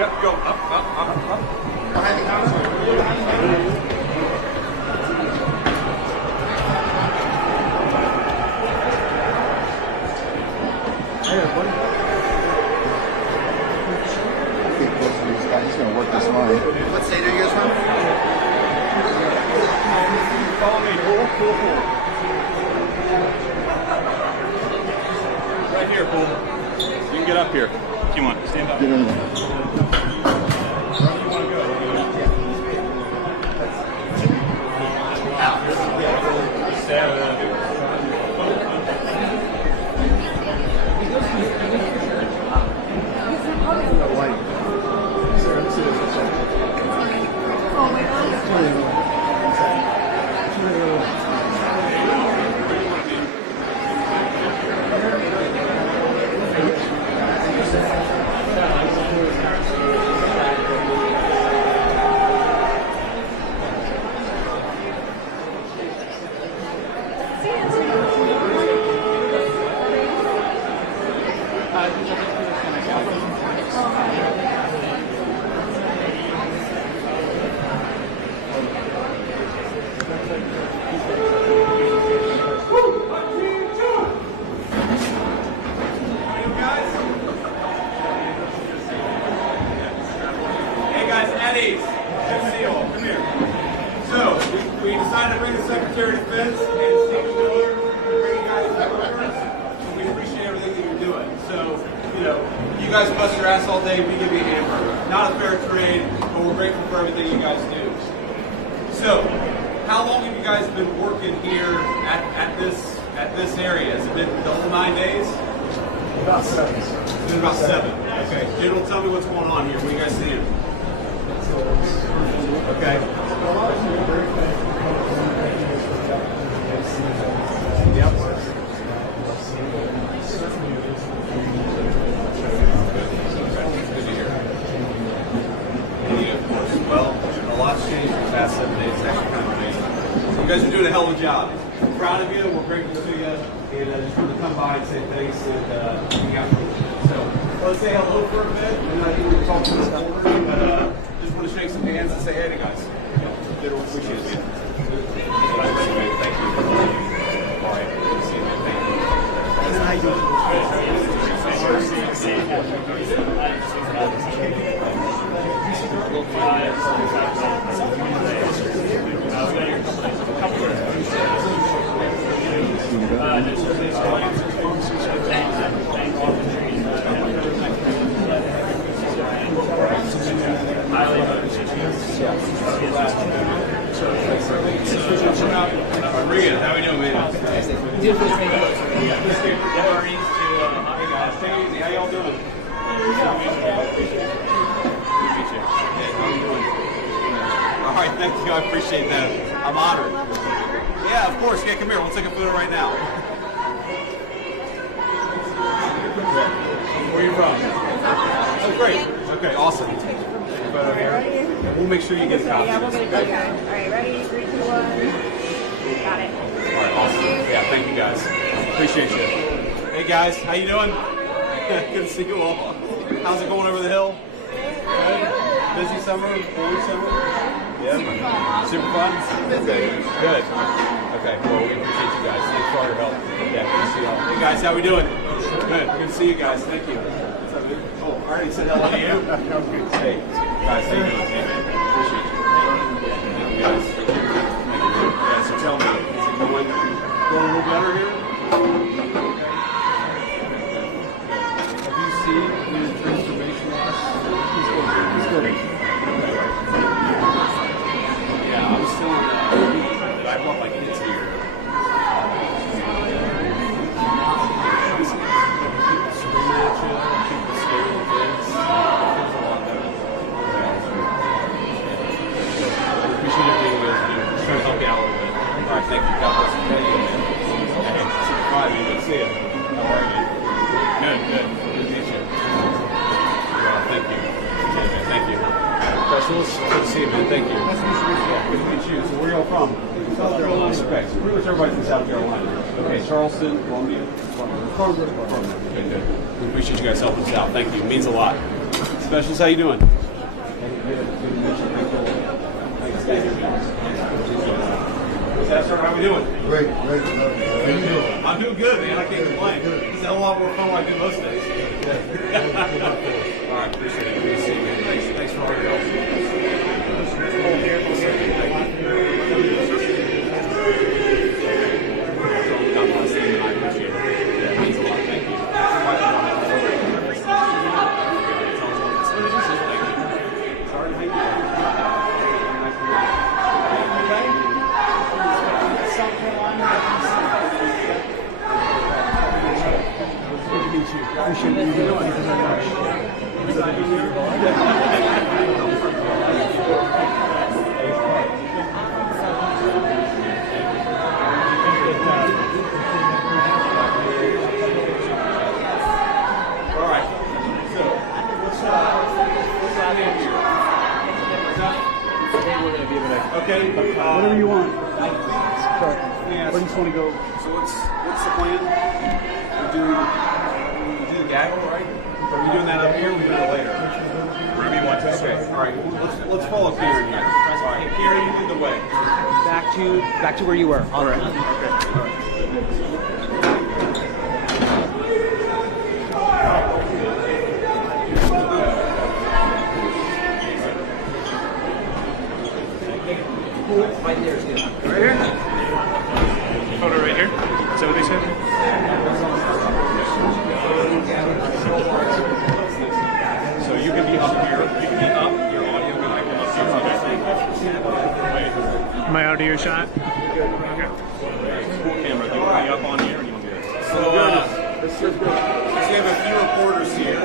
Yep, go. Up. Behind the counsel. He's going to work this line. What state are you guys from? Follow me. Pull. Right here, Bull. You can get up here. Come on, stand up. Get in there. Wherever you want to go. Stay out of that. We decided to bring the Secretary of Defense and Stephen Miller to bring you guys workers. And we appreciate everything that you're doing. So, you guys bust your ass all day, we give you a hamburger. Not a fair trade, but we're grateful for everything you guys do. So, how long have you guys been working here at this area? Has it been the whole 9 days? About 7. It's been about 7. Okay. General, tell me what's going on here. What are you guys seeing? Okay. Yep. Good to hear. Of course. Well, a lot's changed in the past 7 days. It's actually kind of amazing. You guys are doing a hell of a job. We're proud of you. We're grateful to you. And just wanted to come by and say thanks and hang out with you. So let's say hello for a bit. And I think we'll talk to the board. But just want to shake some hands and say hey to guys. Appreciate it, man. Thank you. All right. Good to see you, man. Thank you. How you doing? Regan, how we doing, man? How y'all doing? All right, thank you. I appreciate that. I'm honored. Yeah, of course. Yeah, come here. We'll take a photo right now. Where are you from? Oh, great. Okay, awesome. Photo here. We'll make sure you get a copy. Yeah, we'll get a copy. All right, ready? 3, 2, 1. Got it. All right, awesome. Yeah, thank you guys. Appreciate you. Hey guys, how you doing? Good to see you all. How's it going over the hill? Good. Busy summer? Busy summer? Yeah. Super fun? Okay. Good. Okay. Well, we appreciate you guys. Thanks for all your help. Yeah, good to see you all. Hey guys, how we doing? Good. Good to see you guys. Thank you. What's up, dude? Oh, I already said hello to you. Hey, guys, how you doing? Hey, man. Appreciate you. Thank you guys. Thank you. Yeah, so tell me, is it going a little better here? Have you seen the transformation last? He's good. Yeah, I'm still in I brought my kids here. People screaming at you, people scaring the kids. It feels a lot better. I appreciate everything you guys do. Just trying to help you out a little bit. All right, thank you. God bless you. Thank you, man. Hey, super fun. Good to see you. How are you? Good. Good to meet you. Thank you. Okay, man. Thank you. Specialist, good to see you, man. Thank you. Nice to meet you. Yeah, good to meet you. So where are y'all from? South Carolina. Okay, so pretty much everybody from South Carolina. Okay, Charleston, Columbia. Okay, good. We appreciate you guys helping us out. Thank you. It means a lot. Specialist, how you doing? Sir, how we doing? Great. How you doing? I'm doing good, man. I can't complain. It's a hell of a lot more fun than I do most days. All right, appreciate it. Good to see you, man. Thanks for all your help. God bless you, and I appreciate it. It means a lot. Thank you. Sorry to make you. Nice to meet you. South Carolina. Good to meet you. Appreciate what you do. Thank you very much. All right. So, what's out here? Okay. Whatever you want. Sorry. Yeah. Where do you want to go? So what's the plan? We do the gaggle, right? Are we doing that up here? Or we doing it later? Wherever you want to. Okay. All right. Let's follow Karen here. All right. Karen, you lead the way. Back to where you were. All right. Okay. All right. Right there is good. Right here? Photo right here? Is that what they said? So you can be up here. You can be up. Your audio can come up here. Wait. Am I out of your shot? Okay. Camera. Do you want to be up on here or do you want to be there? So we have a few reporters here.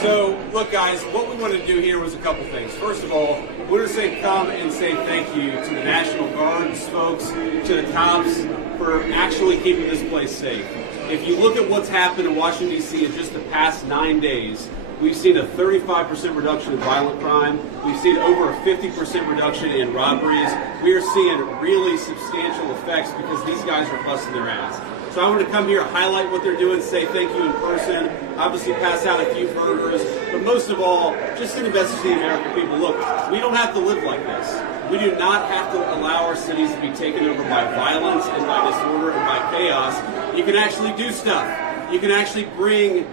So, look, guys, what we wanted to do here was a couple things. First of all, we want to come and say thank you to the National Guard's folks, to the cops, for actually keeping this place safe. If you look at what's happened in Washington, D.C. in just the past 9 days, we've seen a 35% reduction in violent crime. We've seen over a 50% reduction in robberies. We are seeing really substantial effects because these guys are busting their ass. So I want to come here, highlight what they're doing, say thank you in person, obviously pass out a few burgers, but most of all, just send a message to the American people. Look, we don't have to live like this. We do not have to allow our cities to be taken over by violence and by disorder and by chaos. You can actually do stuff. You can actually bring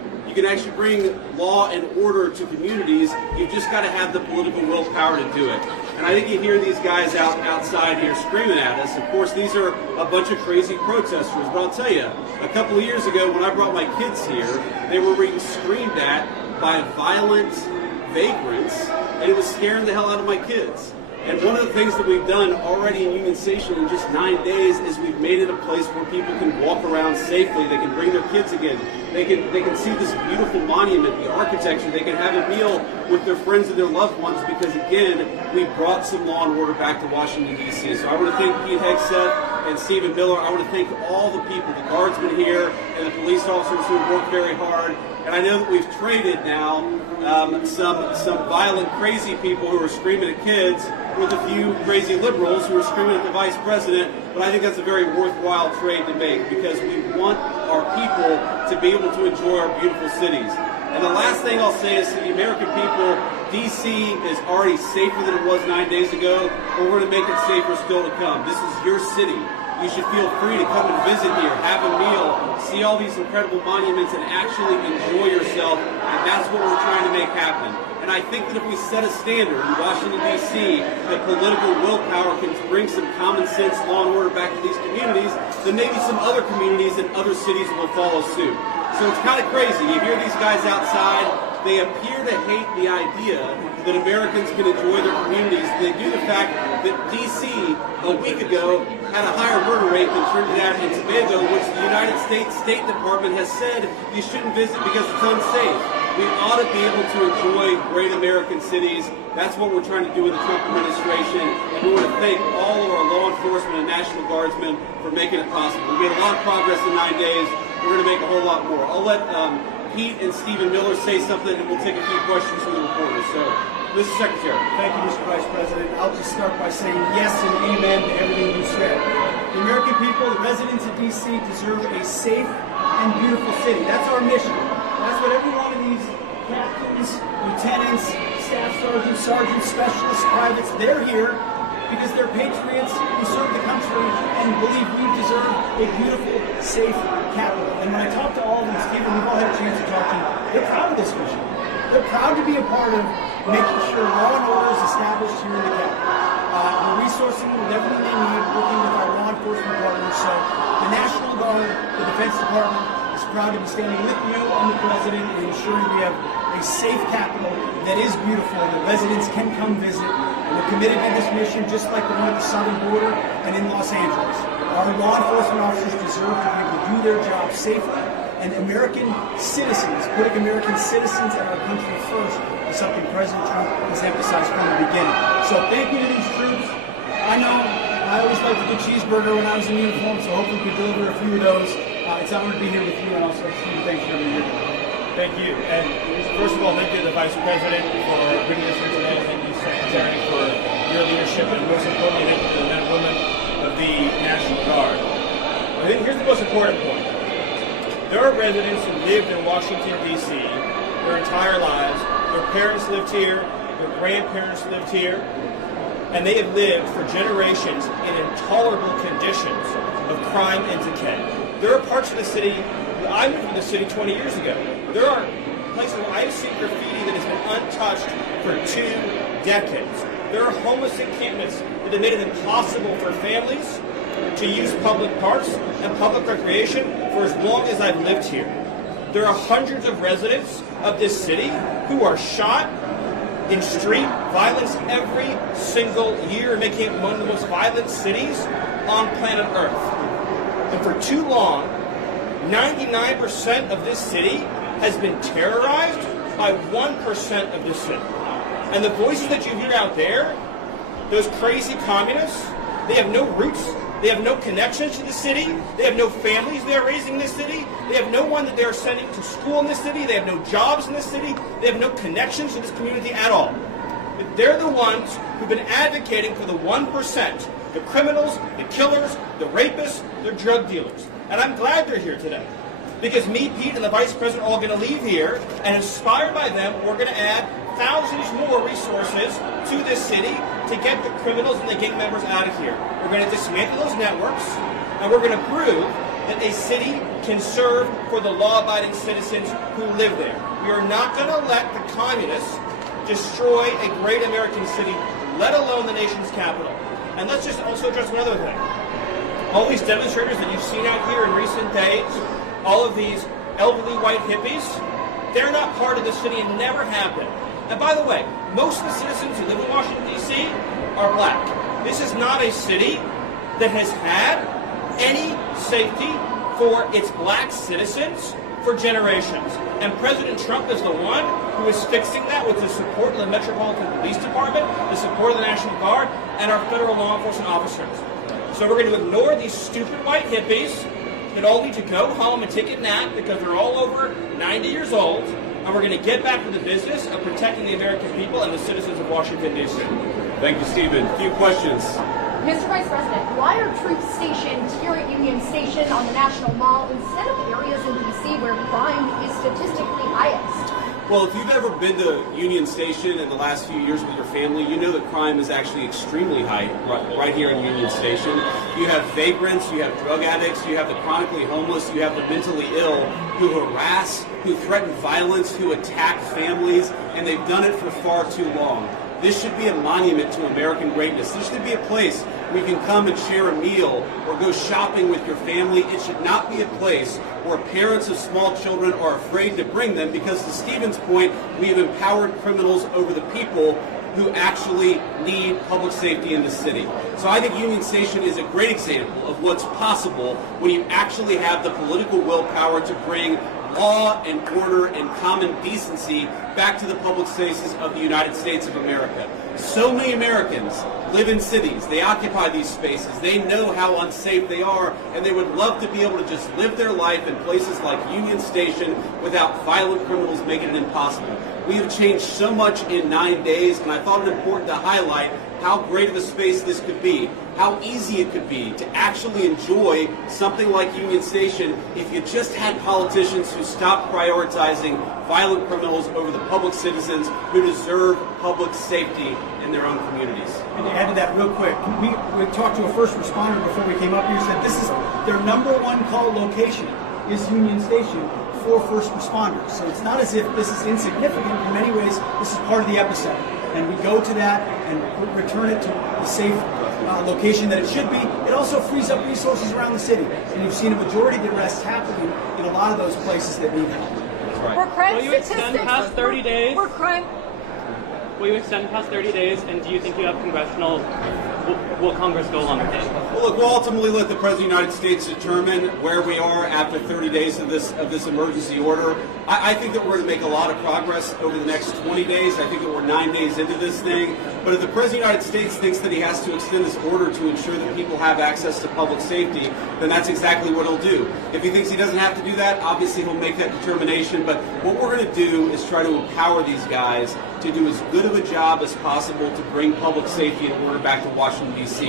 law and order to communities. You've just got to have the political willpower to do it. And I think you hear these guys outside here screaming at us. Of course, these are a bunch of crazy protesters. But I'll tell you, a couple of years ago when I brought my kids here, they were being screamed at by violent vagrants, and it was scaring the hell out of my kids. And one of the things that we've done already in Union Station in just 9 days is we've made it a place where people can walk around safely. They can bring their kids again. They can see this beautiful monument, the architecture. They can have a meal with their friends and their loved ones because, again, we brought some law and order back to Washington, D.C. So I want to thank Pete Hegseth and Stephen Miller. I want to thank all the people, the guardsmen here and the police officers who have worked very hard. And I know that we've traded now some violent, crazy people who are screaming at kids with a few crazy liberals who are screaming at the vice president. But I think that's a very worthwhile trade to make because we want our people to be able to enjoy our beautiful cities. And the last thing I'll say is to the American people, D.C. is already safer than it was 9 days ago, but we're going to make it safer still to come. This is your city. You should feel free to come and visit here, have a meal, see all these incredible monuments, and actually enjoy yourself. And that's what we're trying to make happen. And I think that if we set a standard in Washington, D.C., that political willpower can bring some common sense law and order back to these communities, then maybe some other communities and other cities will follow suit. So it's kind of crazy. You hear these guys outside. They appear to hate the idea that Americans can enjoy their communities. They do the fact that D.C. a week ago had a higher murder rate than Trinidad and Tobago, which the United States State Department has said you shouldn't visit because it's unsafe. We ought to be able to enjoy great American cities. That's what we're trying to do with the Trump administration. And we want to thank all of our law enforcement and National Guardsmen for making it possible. We made a lot of progress in 9 days. We're going to make a whole lot more. I'll let Pete and Stephen Miller say something, and we'll take a few questions from the reporters. So, Mr. Secretary. Thank you, Mr. Vice President. I'll just start by saying yes and amen to everything you said. The American people, the residents of D.C. deserve a safe and beautiful city. That's our mission. That's what every one of these cartoon captains, lieutenants, staff sergeants, sergeants, specialists, privates, they're here because they're patriots who serve the country and believe we deserve a beautiful, safe capital. And when I talk to all of them, Stephen, we've all had a chance to talk to them, they're proud of this mission. They're proud to be a part of making sure law and order is established here in the capital. We're resourcing with everything they need, working with our law enforcement partners. So the National Guard, the Defense Department, is proud to be standing with you and the President and ensuring we have a safe capital that is beautiful, that residents can come visit. And we're committed to this mission just like the one at the southern border and in Los Angeles. Our law enforcement officers deserve to be able to do their job safely, and American citizens, putting American citizens and our country first, is something President Trump has emphasized from the beginning. So thank you to these troops. I know I always liked a good cheeseburger when I was in uniform, so hopefully we can deliver a few of those. It's an honor to be here with you, and also Steve, thanks for having me here. Thank you. And first of all, thank you to the Vice President for bringing us here today. Thank you, Secretary, for your leadership. And most importantly, thank you to the men and women of the National Guard. I think here's the most important point. There are residents who lived in Washington, D.C. their entire lives. Their parents lived here. Their grandparents lived here. And they have lived for generations in intolerable conditions of crime and decay. There are parts of the city, I moved to the city 20 years ago. There are places where I've seen graffiti that has been untouched for 2 decades. There are homeless encampments that have made it impossible for families to use public parks and public recreation for as long as I've lived here. There are hundreds of residents of this city who are shot in street violence every single year, making it one of the most violent cities on planet Earth. And for too long, 99% of this city has been terrorized by 1% of this city. And the voices that you hear out there, those crazy communists, they have no roots, they have no connections to the city, they have no families they are raising in this city, they have no one that they are sending to school in this city, they have no jobs in this city, they have no connections to this community at all. But they're the ones who've been advocating for the 1%, the criminals, the killers, the rapists, the drug dealers. And I'm glad they're here today. Because me, Pete, and the Vice President are all going to leave here, and inspired by them, we're going to add thousands more resources to this city to get the criminals and the gang members out of here. We're going to dismantle those networks, and we're going to prove that a city can serve for the law-abiding citizens who live there. We are not going to let the communists destroy a great American city, let alone the nation's capital. And let's just also address one other thing. All these demonstrators that you've seen out here in recent days, all of these elderly white hippies, they're not part of the city and never have been. And by the way, most of the citizens who live in Washington, D.C. are black. This is not a city that has had any safety for its black citizens for generations. And President Trump is the one who is fixing that with the support of the Metropolitan Police Department, the support of the National Guard, and our federal law enforcement officers. So we're going to ignore these stupid white hippies that all need to go home and take a nap because they're all over 90 years old, and we're going to get back to the business of protecting the American people and the citizens of Washington, D.C. Thank you, Stephen. A few questions. Mr. Vice President, why are troops stationed here at Union Station on the National Mall instead of areas in D.C. where crime is statistically highest? Well, if you've ever been to Union Station in the last few years with your family, you know that crime is actually extremely high right here in Union Station. You have vagrants, you have drug addicts, you have the chronically homeless, you have the mentally ill who harass, who threaten violence, who attack families, and they've done it for far too long. This should be a monument to American greatness. This should be a place where you can come and share a meal or go shopping with your family. It should not be a place where parents of small children are afraid to bring them because, to Stephen's point, we have empowered criminals over the people who actually need public safety in the city. So I think Union Station is a great example of what's possible when you actually have the political willpower to bring law and order and common decency back to the public spaces of the United States of America. So many Americans live in cities. They occupy these spaces. They know how unsafe they are, and they would love to be able to just live their life in places like Union Station without violent criminals making it impossible. We have changed so much in 9 days, and I thought it important to highlight how great of a space this could be. how easy it could be to actually enjoy something like Union Station if you just had politicians who stopped prioritizing violent criminals over the public citizens who deserve public safety in their own communities. And to add to that real quick, we talked to a first responder before we came up here, said this is their number one call location is Union Station for first responders. So it's not as if this is insignificant. In many ways, this is part of the epicenter. And we go to that and return it to the safe location that it should be. It also frees up resources around the city. And you've seen a majority of the arrests happening in a lot of those places that need help. That's right. Were crime Will you extend past 30 days? Were crime... Will you extend past 30 days, and do you think you have congressional... Will Congress go along with it? Well, look, we'll ultimately let the President of the United States determine where we are after 30 days of this emergency order. I think that we're going to make a lot of progress over the next 20 days. I think that we're 9 days into this thing. But if the President of the United States thinks that he has to extend this order to ensure that people have access to public safety, then that's exactly what he'll do. If he thinks he doesn't have to do that, obviously he'll make that determination. But what we're going to do is try to empower these guys to do as good of a job as possible to bring public safety and order back to Washington, D.C.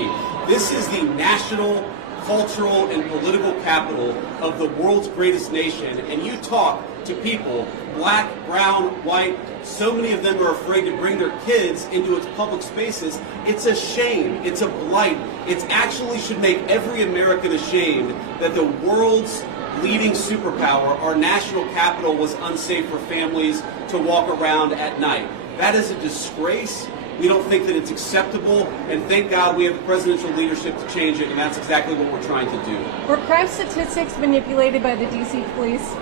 This is the national, cultural, and political capital of the world's greatest nation. And you talk to people, black, brown, white, so many of them are afraid to bring their kids into its public spaces. It's a shame. It's a blight. It actually should make every American ashamed that the world's leading superpower, our national capital, was unsafe for families to walk around at night. That is a disgrace. We don't think that it's acceptable, and thank God we have the presidential leadership to change it, and that's exactly what we're trying to do. Were crime statistics manipulated by the D.C. police?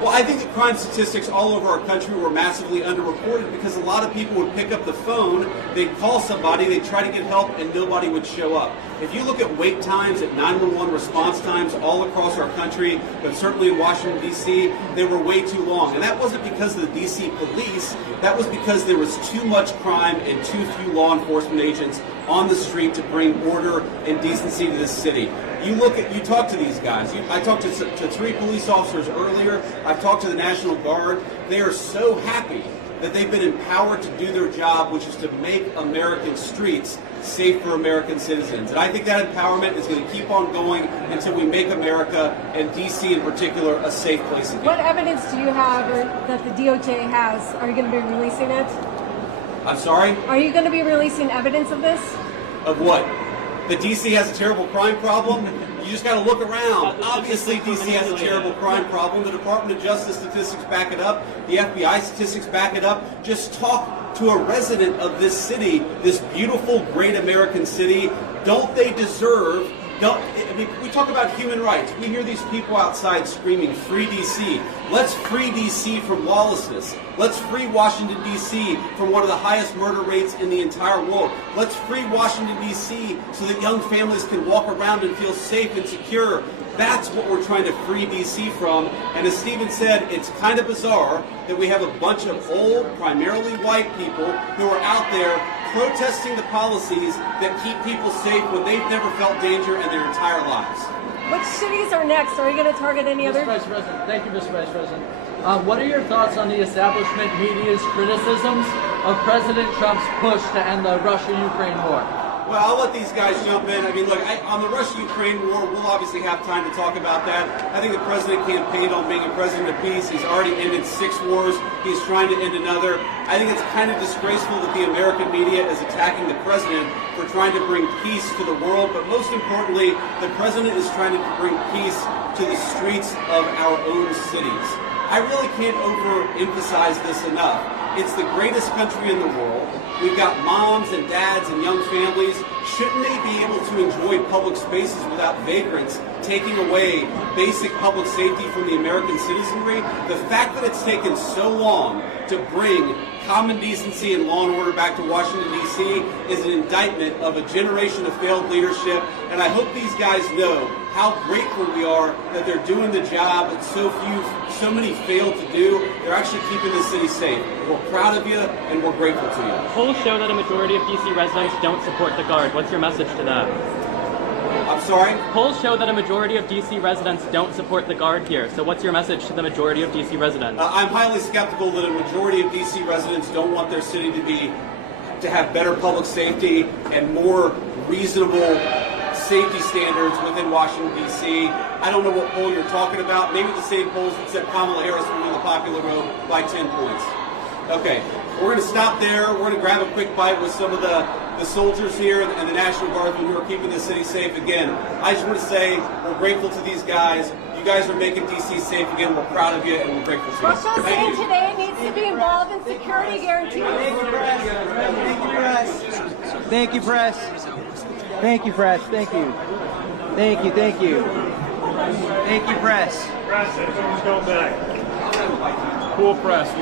Well, I think that crime statistics all over our country were massively underreported because a lot of people would pick up the phone, they'd call somebody, they'd try to get help, and nobody would show up. If you look at wait times, at 911 response times all across our country, but certainly in Washington, D.C., they were way too long. And that wasn't because of the D.C. police, that was because there was too much crime and too few law enforcement agents on the street to bring order and decency to this city. You talk to these guys. I talked to 3 police officers earlier. I've talked to the National Guard. They are so happy that they've been empowered to do their job, which is to make American streets safe for American citizens. And I think that empowerment is going to keep on going until we make America, and D.C. in particular, a safe place again. What evidence do you have or that the DOJ has? Are you going to be releasing it? I'm sorry? Are you going to be releasing evidence of this? Of what? That D.C. has a terrible crime problem? You just got to look around. Obviously, D.C. has a terrible crime problem. The Department of Justice statistics back it up. The FBI statistics back it up. Just talk to a resident of this city, this beautiful, great American city. Don't they deserve... we talk about human rights. We hear these people outside screaming, "Free D.C." Let's free D.C. from lawlessness. Let's free Washington, D.C. from one of the highest murder rates in the entire world. Let's free Washington, D.C. so that young families can walk around and feel safe and secure. That's what we're trying to free D.C. from. And as Stephen said, it's kind of bizarre that we have a bunch of old, primarily white people who are out there protesting the policies that keep people safe when they've never felt danger in their entire lives. Which cities are next? Are you going to target any other? Mr. Vice President, thank you, Mr. Vice President. What are your thoughts on the establishment media's criticisms of President Trump's push to end the Russia-Ukraine war? Well, I'll let these guys jump in. I mean, look, on the Russia-Ukraine war, we'll obviously have time to talk about that. I think the president campaigned on being a president of peace. He's already ended 6 wars. He's trying to end another. I think it's kind of disgraceful that the American media is attacking the president for trying to bring peace to the world. But most importantly, the president is trying to bring peace to the streets of our own cities. I really can't overemphasize this enough. It's the greatest country in the world. We've got moms and dads and young families. Shouldn't they be able to enjoy public spaces without vagrants taking away basic public safety from the American citizenry? The fact that it's taken so long to bring common decency and law and order back to Washington, D.C. is an indictment of a generation of failed leadership. And I hope these guys know how grateful we are that they're doing the job that so many failed to do. They're actually keeping the city safe. We're proud of you, and we're grateful to you. Polls show that a majority of D.C. residents don't support the Guard. What's your message to that? I'm sorry? Polls show that a majority of D.C. residents don't support the Guard here. So what's your message to the majority of D.C. residents? I'm highly skeptical that a majority of D.C. residents don't want their city to have better public safety and more reasonable safety standards within Washington, D.C. I don't know what poll you're talking about. Maybe the same polls that said Kamala Harris will win the popular vote by 10 points. Okay, we're going to stop there. We're going to grab a quick bite with some of the soldiers here and the National Guardsmen who are keeping the city safe again. I just want to say we're grateful to these guys. You guys are making D.C. safe again. We're proud of you and we're grateful to you. Russia saying today needs to be involved in security guarantees. Thank you, press. Thank you, press. Thank you. Thank you, thank you. Thank you, press. Press, everyone's going back. Cool press.